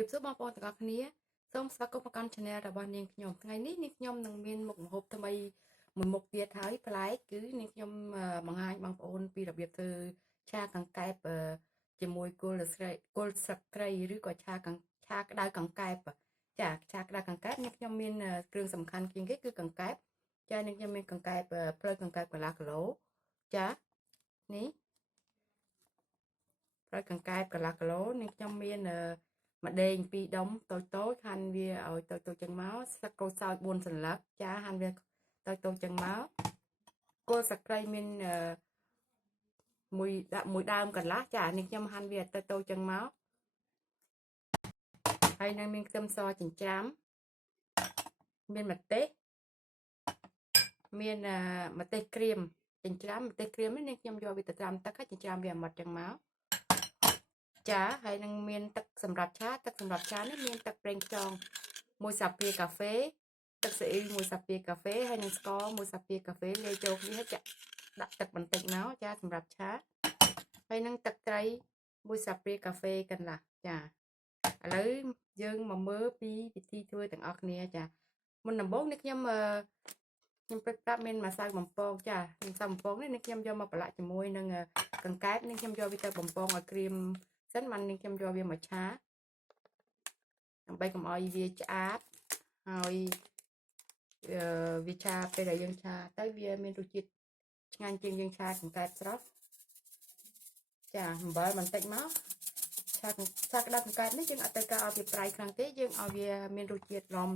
រៀបសួរបងប្អូនទាំងអស់គ្នាសូមស្វាគមន៍មកកាន់ Channel របស់នាងខ្ញុំថ្ងៃនេះនាងខ្ញុំនឹងមានមុខម្ហូបថ្មីមួយមុខទៀតហើយប្លែកគឺនាងខ្ញុំបង្ហាញបងប្អូនពីរបៀបធ្វើឆាកង្កែបជាមួយគល់ស្លឹកគ្រៃឬក៏ឆាក្តៅកង្កែបចាឆាក្តៅកង្កែបនាងខ្ញុំមានគ្រឿងសំខាន់ជាងគេគឺកង្កែបចានាងខ្ញុំមានកង្កែបផ្លូវកង្កែបកន្លះគីឡូចានេះផ្លូវកង្កែបកន្លះគីឡូនាងខ្ញុំមានម្ដេង2ដុំតូចហាន់វាឲ្យតូចចឹងមកស្លឹកក្រូចសើច4សន្លឹកចាហាន់វាតូចចឹងមកគល់ស្លឹកគ្រៃមានមួយដើមកន្លះចានាងខ្ញុំហាន់វាតូចចឹងមកហើយនឹងមានខ្ទឹមសចិញ្ច្រាំមានម្ទេសមានម្ទេសក្រៀមចិញ្ច្រាំម្ទេសក្រៀមនេះនាងខ្ញុំយកវាទៅត្រាំទឹកហើយចិញ្ច្រាំវាឲ្យម៉ត់ចឹងមកចាហើយនឹងមានទឹកសម្រាប់ឆានេះមានទឹកប្រេងខ្យង1ស្លាបព្រាកាហ្វេទឹកស៊ីអ៊ីវ1ស្លាបព្រាកាហ្វេហើយនឹងស្ករ1ស្លាបព្រាកាហ្វេលាយចូលគ្នាហើយចាក់ដាក់ទឹកបន្តិចមកចាសម្រាប់ឆាហើយនឹងទឹកត្រី1ស្លាបព្រាកាហ្វេកន្លះចាឥឡូវយើងមកមើលពីវិធីធ្វើទាំងអស់គ្នាចាមុនដំបូងនេះខ្ញុំព្រឹកប្រាប់មានម្សៅបំពងចាម្សៅបំពងនេះខ្ញុំយកមកប្រឡាក់ជាមួយនឹងកង្កែបនេះខ្ញុំយកវាទៅបំពងឲ្យក្រៀមសិនបាននេះខ្ញុំយកវាមកឆាដើម្បីកុំឲ្យវាឆ្អាបហើយវាឆាពេលដែលយើងឆាទៅវាមានរសជាតិឆ្ងាញ់ជាងយើងឆាកង្កែបស្រស់ចាអំបិលបន្តិចមកឆាក្តៅកង្កែបនេះយើងអត់ទៅការឲ្យវាប្រៃខ្លាំងទេយើងឲ្យវាមានរសជាតិឡម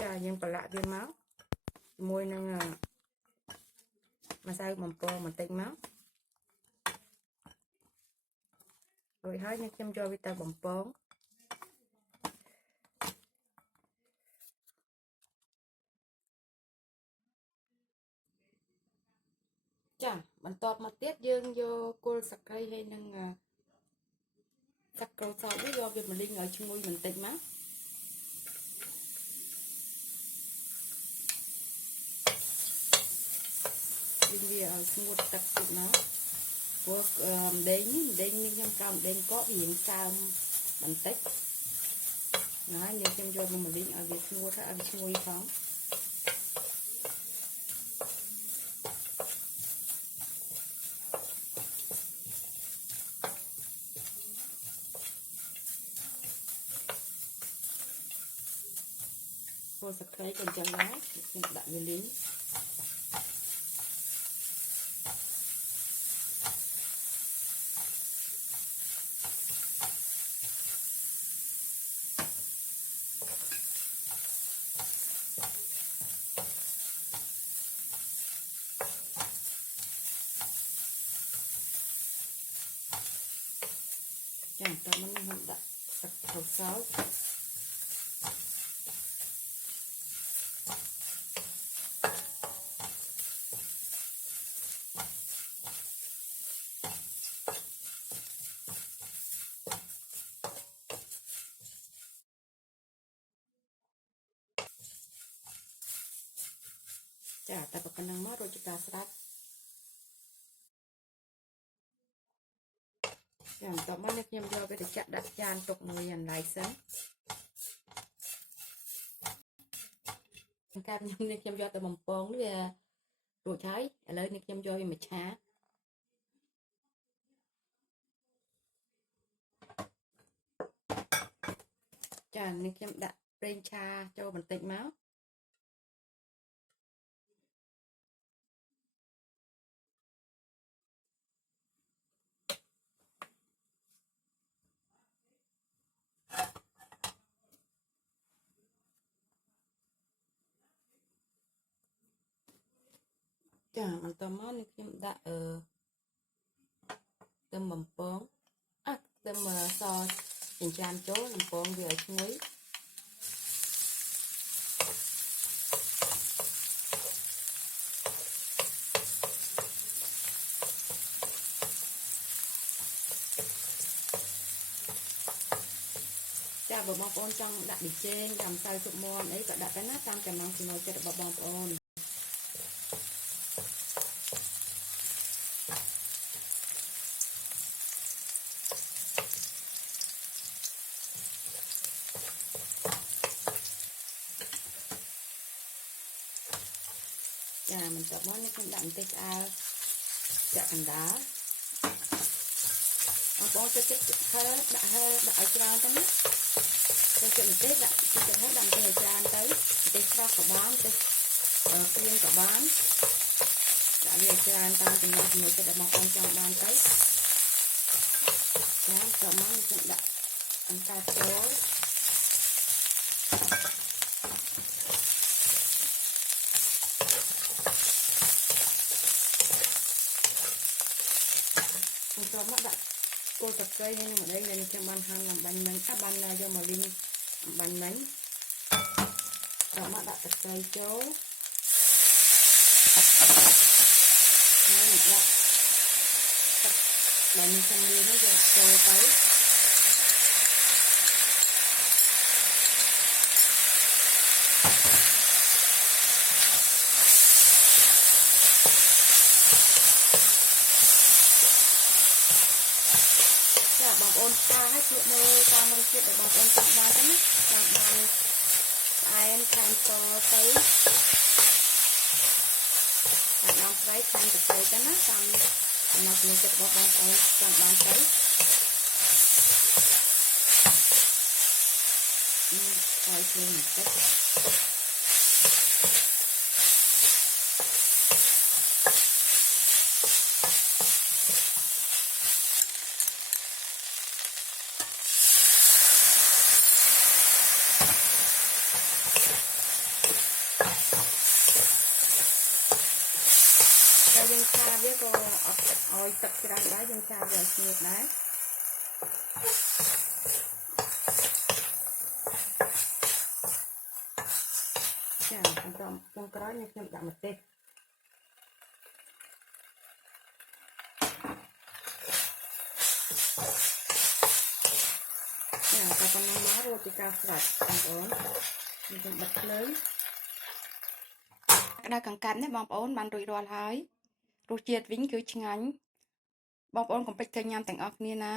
ចាយើងប្រឡាក់វាមកជាមួយនឹងម្សៅបំពងបន្តិចមករួចហើយនឹងខ្ញុំយកវាទៅបំពងចាបន្ទាប់មកទៀតយើងយកគល់ស្លឹកគ្រៃហើយនឹងស្លឹកក្រូចសើចនេះយកវាមកលីងឲ្យឈ្ងុយបន្តិចមកលីងវាឲ្យស្ងួតទឹកតិចមកព្រោះម្ដេងនេះខ្ញុំក្រោមម្ដេងកកវារៀងសើមបន្តិចហើយយើងខ្ញុំយកមកលីងឲ្យវាស្ងួតហើយឲ្យឈ្ងុយផងគល់ស្លឹកគ្រៃក៏អញ្ចឹងដែរខ្ញុំដាក់វាលីងចាតោះមកខ្ញុំដាក់ទឹកក្រូចសើចចាតែប៉ុណ្ណឹងមករួចជាការស្ដាប់ចាបន្ទាប់មកនេះខ្ញុំយកវាទៅចាក់ដាក់ចានទុកមួយអន្លែងសិនកង្កែបខ្ញុំនេះខ្ញុំយកទៅបំពងវារួចហើយឥឡូវនេះខ្ញុំយកវាមកឆាចានេះខ្ញុំដាក់ប្រេងឆាចូលបន្តិចមកចាបន្តមកនេះខ្ញុំដាក់ខ្ទឹមបំពងខ្ទឹមសចិញ្ច្រាំចូលបំពងវាឲ្យឈ្ងុយចាបើបងប្អូនចង់ដាក់ប៊ីចេងដាក់ម្សៅស៊ុបមាន់អីក៏ដាក់ទៅណាតាមចំណង់ចំណូលចិត្តរបស់បងប្អូន ចាមិនតមកនេះខ្ញុំដាក់ម្ទេសឆ្អើរចាក់កណ្ដាលបងប្អូនចូលចិត្តហឺដាក់ហឺដាក់ឲ្យច្រើនទៅណាចូលចិត្តម្ទេសដាក់ចូលចិត្តហឺដាក់ម្ទេសឲ្យច្រើនទៅម្ទេសស្រស់ក៏បានម្ទេសព្រៀងក៏បានដាក់វាឲ្យច្រើនតាមចំណង់ចំណូលចិត្តរបស់បងប្អូនចង់បានទៅចាក៏មកខ្ញុំដាក់អង្ករចូលចូលមកដាក់គល់ទឹកត្រីនេះម្ដងដែលខ្ញុំបានហាន់អំបាញ់មិញបានយកមកលីងអំបាញ់មិញចូលមកដាក់ទឹកត្រីចូលហើយដាក់ទឹកដែលខ្ញុំលាយនេះយកចូលទៅបងប្អូនស្អាតឲ្យភ្លក់មើលតាមរសជាតិដែលបងប្អូនចង់បានទៅណាចង់បានផ្អែមខាងតទៅតាមដងត្រីខាងទឹកត្រីទៅណាតាមចំណង់ចំណូលចិត្តរបស់បងប្អូនចង់បានទៅហើយភ្លៀងបន្តិចយើងឆាវាក៏អត់ឲ្យទឹកច្រើនដែរយើងឆាវាឲ្យស្ងួតដែរចាបន្តចុងក្រោយនេះខ្ញុំដាក់ម្ទេសចាតែប៉ុណ្ណឹងមករួចពីការស្រេចបងប្អូនខ្ញុំបិទភ្លើងក្តៅកង្កាត់នេះបងប្អូនបានរួចរាល់ហើយរសជាតិវិញគឺឆ្ងាញ់បងប្អូនកុំភ្លេចញ៉ាំទាំងអស់គ្នាណា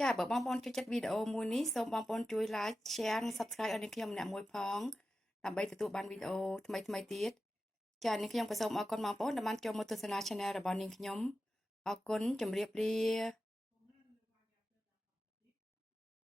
ចាបើបងប្អូនចូលចិត្តវីដេអូមួយនេះសូមបងប្អូនជួយ like share និង subscribe ឲ្យនាងខ្ញុំម្នាក់មួយផងដើម្បីទទួលបានវីដេអូថ្មីទៀតចានាងខ្ញុំក៏សូមអរគុណបងប្អូនដែលបានចូលមកទស្សនា channel របស់នាងខ្ញុំអរគុណជម្រាបលា